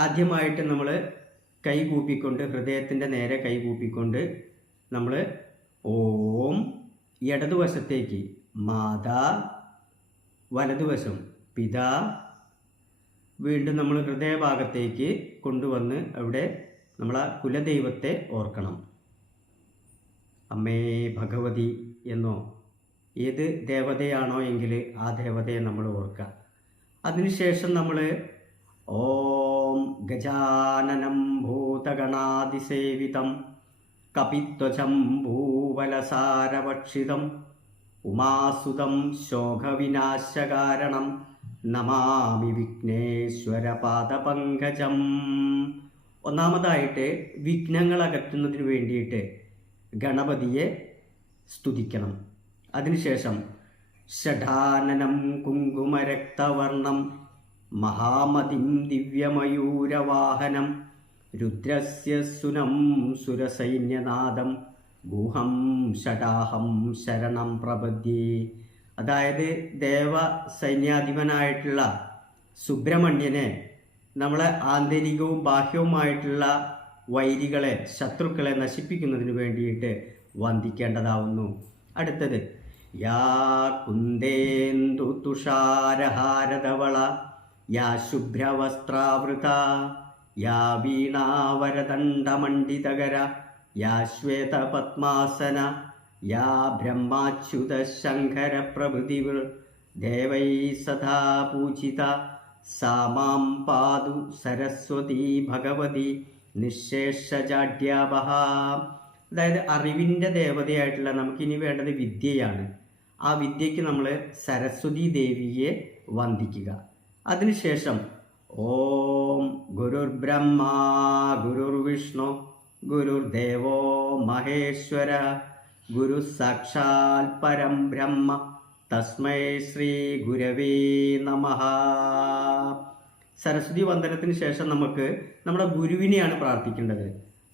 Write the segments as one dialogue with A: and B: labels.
A: ആദ്യമായിട്ട് നമ്മൾ കൈ കൂപ്പിക്കൊണ്ട് ഹൃദയത്തിന്റെ നേരെ കൈ കൂപ്പിക്കൊണ്ട് നമ്മൾ ഓം ഇടതുവശത്തേക്ക് മാതാ വലതുവശം പിതാ വീണ്ടും നമ്മൾ ഹൃദയഭാഗത്തേക്ക് കൊണ്ടുവന്ന് അവിടെ നമ്മളെ കുലദൈവത്തെ ഓർക്കണം. അമ്മേ ഭഗവതി എന്നോ ഏത് ദേവതയാണോ എങ്കിൽ ആ ദേവതയെ നമ്മൾ ഓർക്കുക അതിനുശേഷം നമ്മൾ ഓം ഗജാനനം ഭൂതഗണാതിസേവിതം കപിത്വചം ഭൂവലസാരഭക്ഷിതം ഉമാസുതം ശോകവിനാശകാരണം നമാമി വിഘ്നേശ്വരപാദപങ്കജം. ഒന്നാമതായിട്ട് വിഘ്നങ്ങൾ അകറ്റുന്നതിന് വേണ്ടിയിട്ട് ഗണപതിയെ സ്തുതിക്കണം. അതിനുശേഷം ഷഠാനനം കുങ്കുമരക്തവർണം മഹാമതിം ദിവ്യമയൂരവാഹനം. രുദ്രസ്യ സുനം സുരസൈന്യനാദം. ഗുഹം ഷടാഹം ശരണം പ്രപദ്യേ. അതായത് ദേവ സൈന്യാധിപനായിട്ടുള്ള സുബ്രഹ്മണ്യനെ നമ്മളെ ആന്തരികവും ബാഹ്യവുമായിട്ടുള്ള വൈരികളെ ശത്രുക്കളെ നശിപ്പിക്കുന്നതിന് വേണ്ടിയിട്ട് വന്ദിക്കേണ്ടതാവുന്നു. അടുത്തത് യാ കുന്ദേന്ദു തുഷാരഹാരധവള. യാ ശുഭ്രവസ്ത്രാവൃത യാ വീണാവരദണ്ഡമണ്ഡിതകര യാ श्वेतपद्मासन ശങ്കര പ്രഭൃതിവിർ ദേവൈ സദാ പൂജിത സാ മാം പാതു സരസ്വതി ഭഗവതി നിശേഷജാഡ്യാപഹ അതായത് അറിവിന്റെ ദേവതയായിട്ടുള്ള നമുക്കിനി വേണ്ടത് വിദ്യയാണ്. ആ വിദ്യയ്ക്ക് നമ്മൾ സരസ്വതി ദേവിയെ വന്ദിക്കുക. അതിനുശേഷം ഓം ഗുരുർ ബ്രഹ്മ ഗുരുർ വിഷ്ണു ഗുരുർദേവോ മഹേശ്വര ഗുരു സാക്ഷാൽ പരം ബ്രഹ്മ തസ്മൈ ശ്രീ ഗുരവേ നമ. സരസ്വതി വന്ദനത്തിന് ശേഷം നമുക്ക് നമ്മുടെ ഗുരുവിനെയാണ് പ്രാർത്ഥിക്കേണ്ടത്.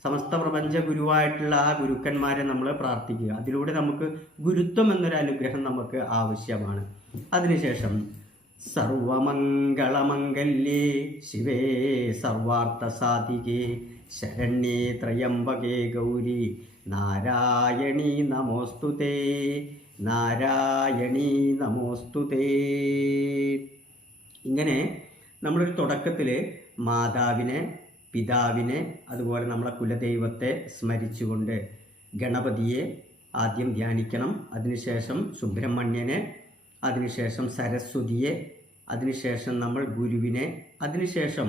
A: സമസ്ത പ്രപഞ്ച ഗുരുവായിട്ടുള്ള ആ ഗുരുക്കന്മാരെ നമ്മൾ പ്രാർത്ഥിക്കുക. അതിലൂടെ നമുക്ക് ഗുരുത്വം എന്നൊരു അനുഗ്രഹം നമുക്ക് ആവശ്യമാണ്. അതിനുശേഷം സർവമംഗളമംഗല്യേ. ശിവേ സർവാർത്ഥസാധികേ. ശരണ്യേ ത്രയംബകേ ഗൗരി. നാരായണി നമോസ്തുതേ നാരായണി നമോസ്തുതേ ഇങ്ങനെ നമ്മളൊരു തുടക്കത്തിൽ മാതാവിനെ പിതാവിനെ അതുപോലെ നമ്മളെ കുലദൈവത്തെ സ്മരിച്ചുകൊണ്ട് ഗണപതിയെ ആദ്യം ധ്യാനിക്കണം. അതിനുശേഷം സുബ്രഹ്മണ്യനെ അതിനുശേഷം സരസ്വതിയെ അതിനുശേഷം നമ്മൾ ഗുരുവിനെ അതിനുശേഷം